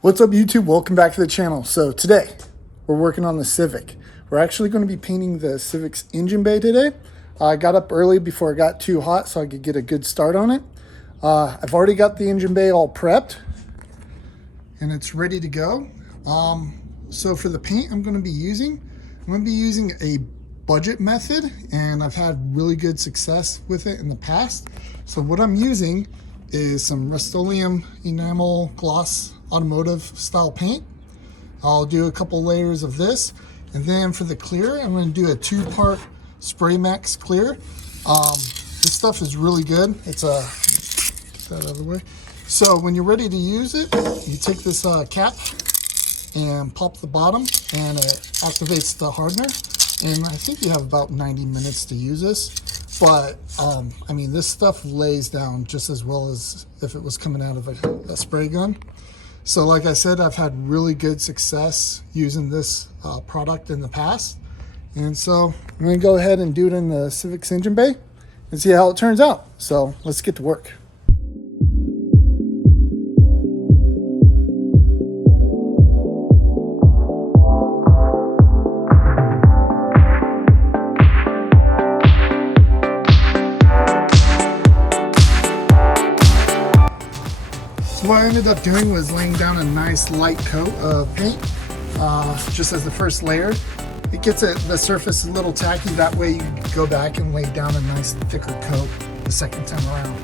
What's up YouTube? Welcome back to the channel. So today we're working on the Civic. We're actually going to be painting the Civic's engine bay today. I got up early before it got too hot so I could get a good start on it. I've already got the engine bay all prepped and it's ready to go. So for the paint I'm going to be using a budget method, and I've had really good success with it in the past. So what I'm using is some Rustoleum enamel gloss automotive style paint. I'll do a couple layers of this, and then for the clear I'm going to do a 2-part Spray Max clear. This stuff is really good. It's a get that out of the way. So when you're ready to use it, you take this cap and pop the bottom and it activates the hardener, and I think you have about 90 minutes to use this. But I mean, this stuff lays down just as well as if it was coming out of a spray gun. So like I said, I've had really good success using this product in the past. And so I'm going to go ahead and do it in the Civic's engine bay and see how it turns out. So let's get to work. So what I ended up doing was laying down a nice light coat of paint just as the first layer. It gets the surface a little tacky, that way you can go back and lay down a nice thicker coat the second time around.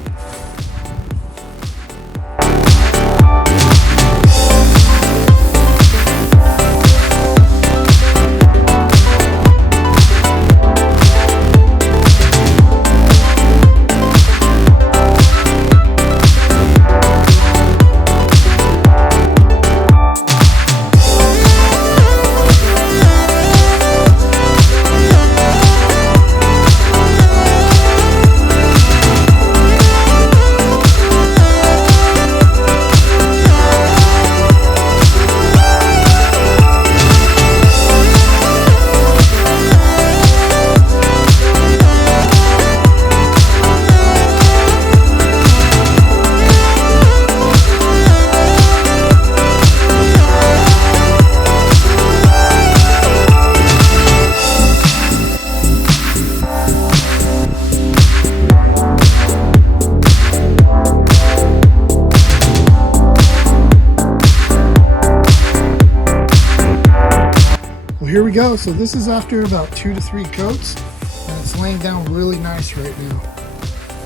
Here we go. So this is after about 2 to 3 coats, and it's laying down really nice right now.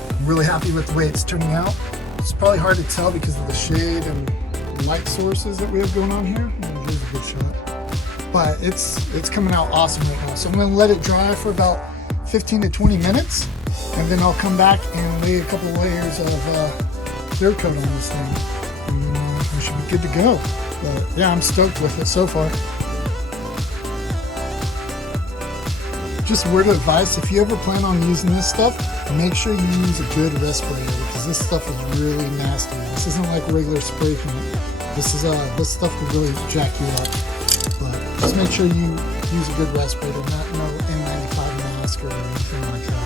I'm really happy with the way it's turning out. It's probably hard to tell because of the shade and light sources that we have going on here. Here's a good shot. But it's coming out awesome right now. So I'm going to let it dry for about 15 to 20 minutes, and then I'll come back and lay a couple layers of clear coat on this thing, and then we should be good to go. But yeah, I'm stoked with it so far. Just a word of advice, if you ever plan on using this stuff, make sure you use a good respirator, because this stuff is really nasty. This isn't like regular spray paint. This stuff will really jack you up. But just make sure you use a good respirator, not no N95 mask or anything like that.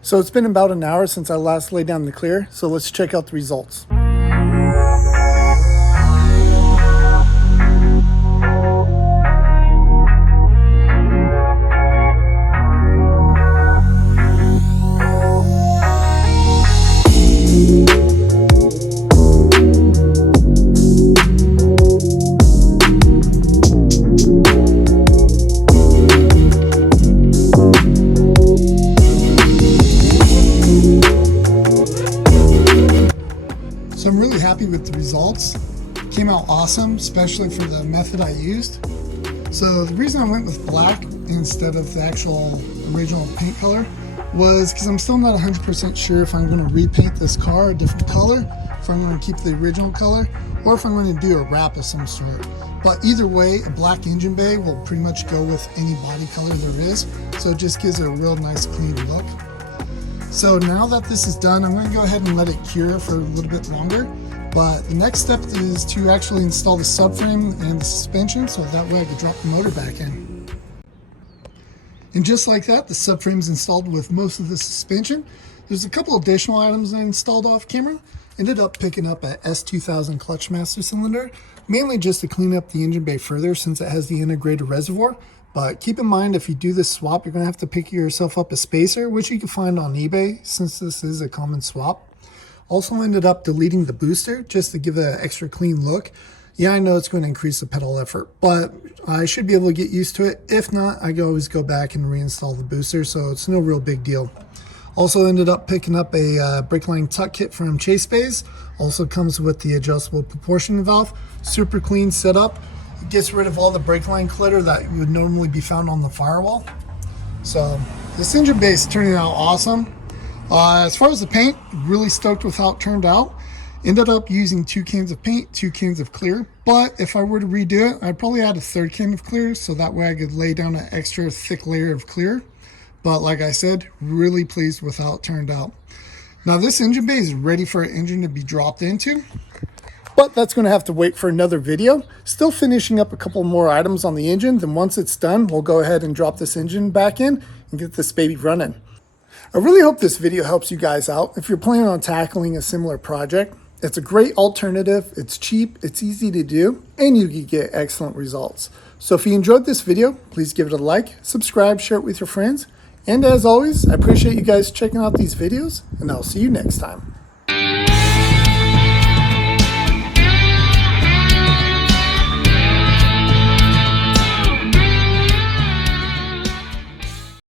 So it's been about an hour since I last laid down the clear, so let's check out the results. really happy with the results. Came out awesome, especially for the method I used. So the reason I went with black instead of the actual original paint color was because I'm still not 100% sure if I'm going to repaint this car a different color, if I'm going to keep the original color, or if I'm going to do a wrap of some sort. But either way, a black engine bay will pretty much go with any body color there is, so it just gives it a real nice clean look. So now that this is done, I'm going to go ahead and let it cure for a little bit longer. But the next step is to actually install the subframe and the suspension, so that way I can drop the motor back in. And just like that, the subframe is installed with most of the suspension. There's a couple additional items I installed off camera. Ended up picking up a S2000 clutch master cylinder, mainly just to clean up the engine bay further since it has the integrated reservoir. But keep in mind, if you do this swap, you're going to have to pick yourself up a spacer, which you can find on eBay since this is a common swap. Also ended up deleting the booster just to give it an extra clean look. Yeah, I know it's going to increase the pedal effort, but I should be able to get used to it. If not, I can always go back and reinstall the booster, so it's no real big deal. Also ended up picking up a brake line tuck kit from Chase Bays. Also comes with the adjustable proportion valve. Super clean setup. It gets rid of all the brake line clutter that would normally be found on the firewall. So this engine bay is turning out awesome. As far as the paint, really stoked with how it turned out. Ended up using 2 cans of paint, 2 cans of clear, but if I were to redo it, I'd probably add a 3rd can of clear, so that way I could lay down an extra thick layer of clear. But like I said, really pleased with how it turned out. Now this engine bay is ready for an engine to be dropped into, but that's going to have to wait for another video. Still finishing up a couple more items on the engine, then once it's done, we'll go ahead and drop this engine back in and get this baby running. I really hope this video helps you guys out if you're planning on tackling a similar project. It's a great alternative, it's cheap, it's easy to do, and you can get excellent results. So if you enjoyed this video, please give it a like, subscribe, share it with your friends, and as always, I appreciate you guys checking out these videos, and I'll see you next time.